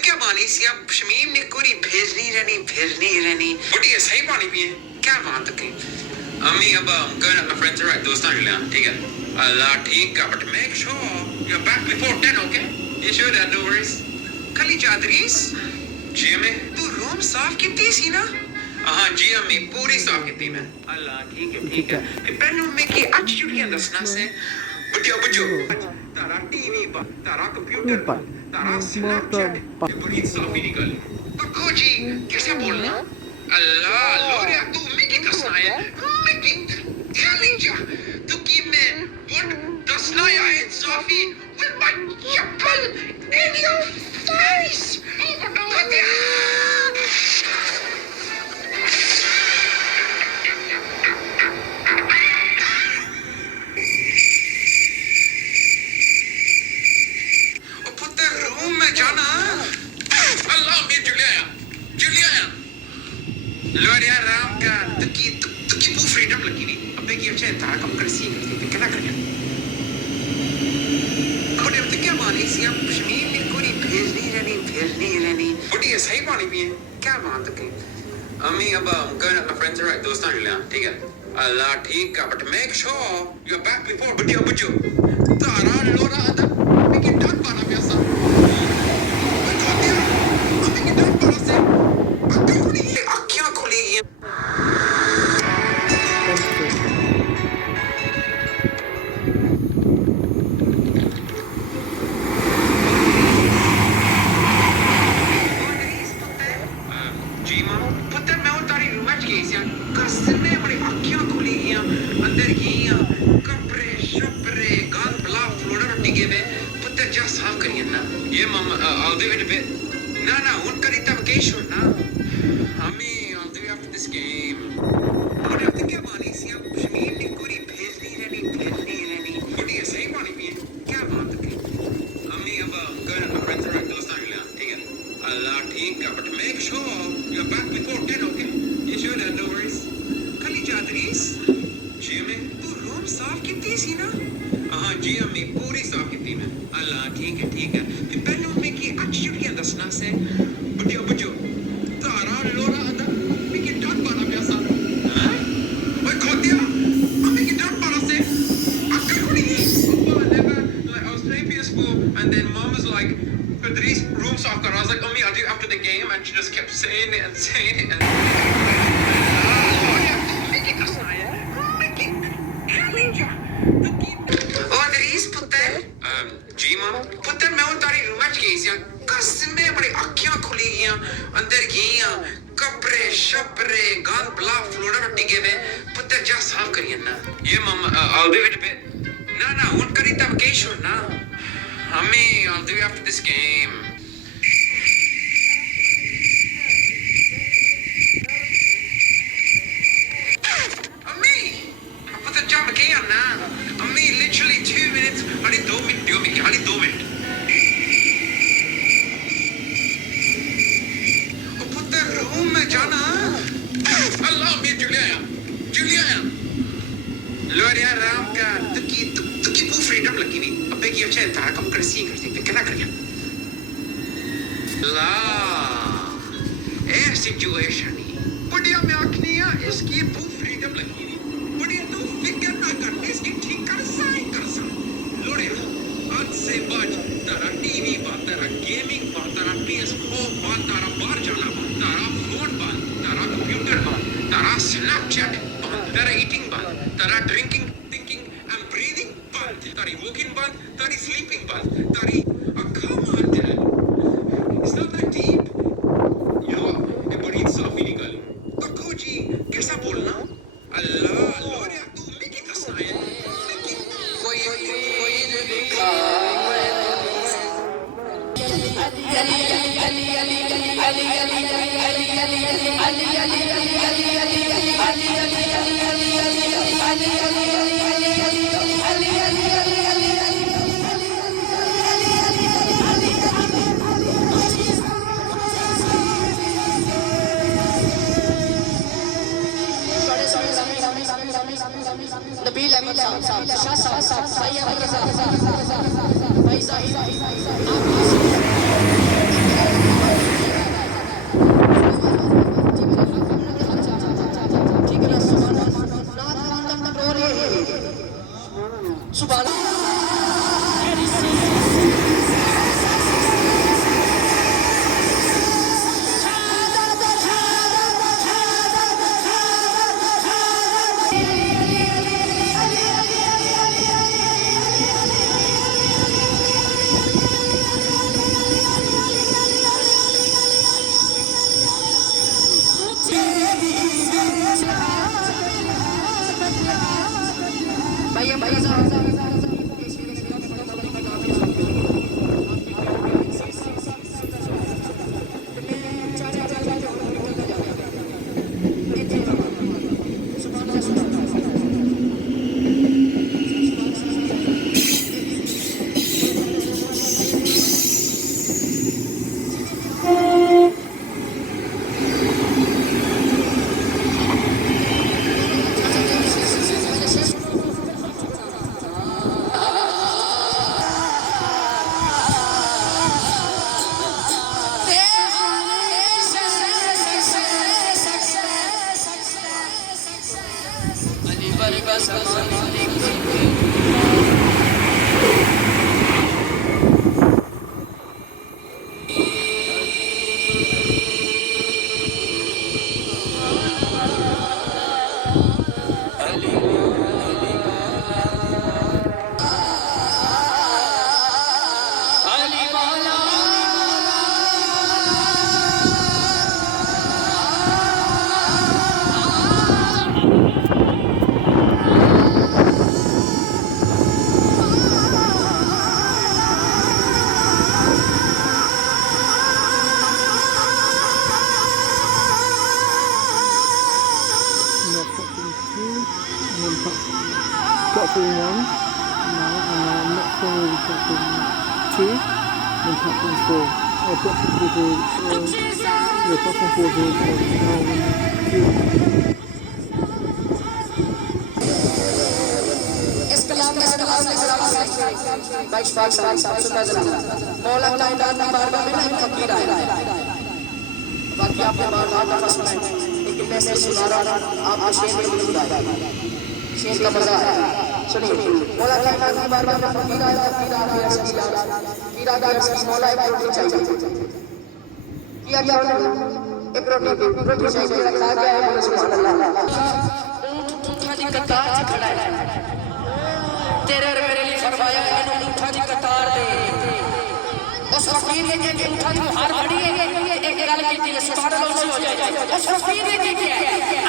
क्या पानी सी अब शमीम ने कोई भेजनी रहनी बुढ़ी सही पानी पिए क्या बात है अम्मी अब going at my friends right दोस्तान के लिए ठीक है अल्लाह ठीक है but make sure you're back before 10 okay you sure that no worries खाली चादरीस जी अम्मी तू रूम साफ कितनी सी ना हाँ जी अम्मी पूरी साफ कितनी मैं अल्लाह ठीक है कि पहले में कि आज जुड़ियां दसना से बुढ़ियो तारा टीवी पर तारा कंप्यूटर पर तारा स्नैपचैट बड़ी साफी निकल पक्को जी कैसे बोलना अल्लाह लोरिया तू मिकी दसना है मिकी चैलेंज तू की मैं वुड दसना है साफी with my chapel in your face Gloria Ramka, Tuki वो फ्रीडम लगी नहीं अबे की अच्छा तारा कम कर सी करती क्या कर रहा अब तो क्या मानी सी अब शमीम ने कोई भेजनी रहनी बुढ़ी सही पानी पिए क्या बात है अम्मी अब going at my friends right दोस्तान के लिए ठीक है अल्लाह ठीक है but make sure you're back before बुढ़ियो तारा लोरा अदब मैं कि डर पाना पैसा नबील अहमद साहब, शाह साहब, भाई अहमद साहब, भाई platform 1 now, and now I'm not following platform 2, then platform 4. Platform 4 doors, platform 4 doors now in 2. बाकी आपने एक मैसेज सुना रहा आप शेर में भी सुनाया शेर का मजा है सुनिए मौला कायनात की बारगाह में फकीर आया कीरा का मौला एक रोटी चाहिए किया क्या उन्होंने एक रोटी चाहिए रखा क्या है बोले सुभान अल्लाह ऊंट ऊंठा दी कतार से खड़ा है तेरे और मेरे लिए फरमाया इन्होंने ऊंठा दी कतार दे उस फकीर ने एक ऊंठा दी हार खड़ी है एक गल की सुभान अल्लाह हो जाए उस फकीर ने क्या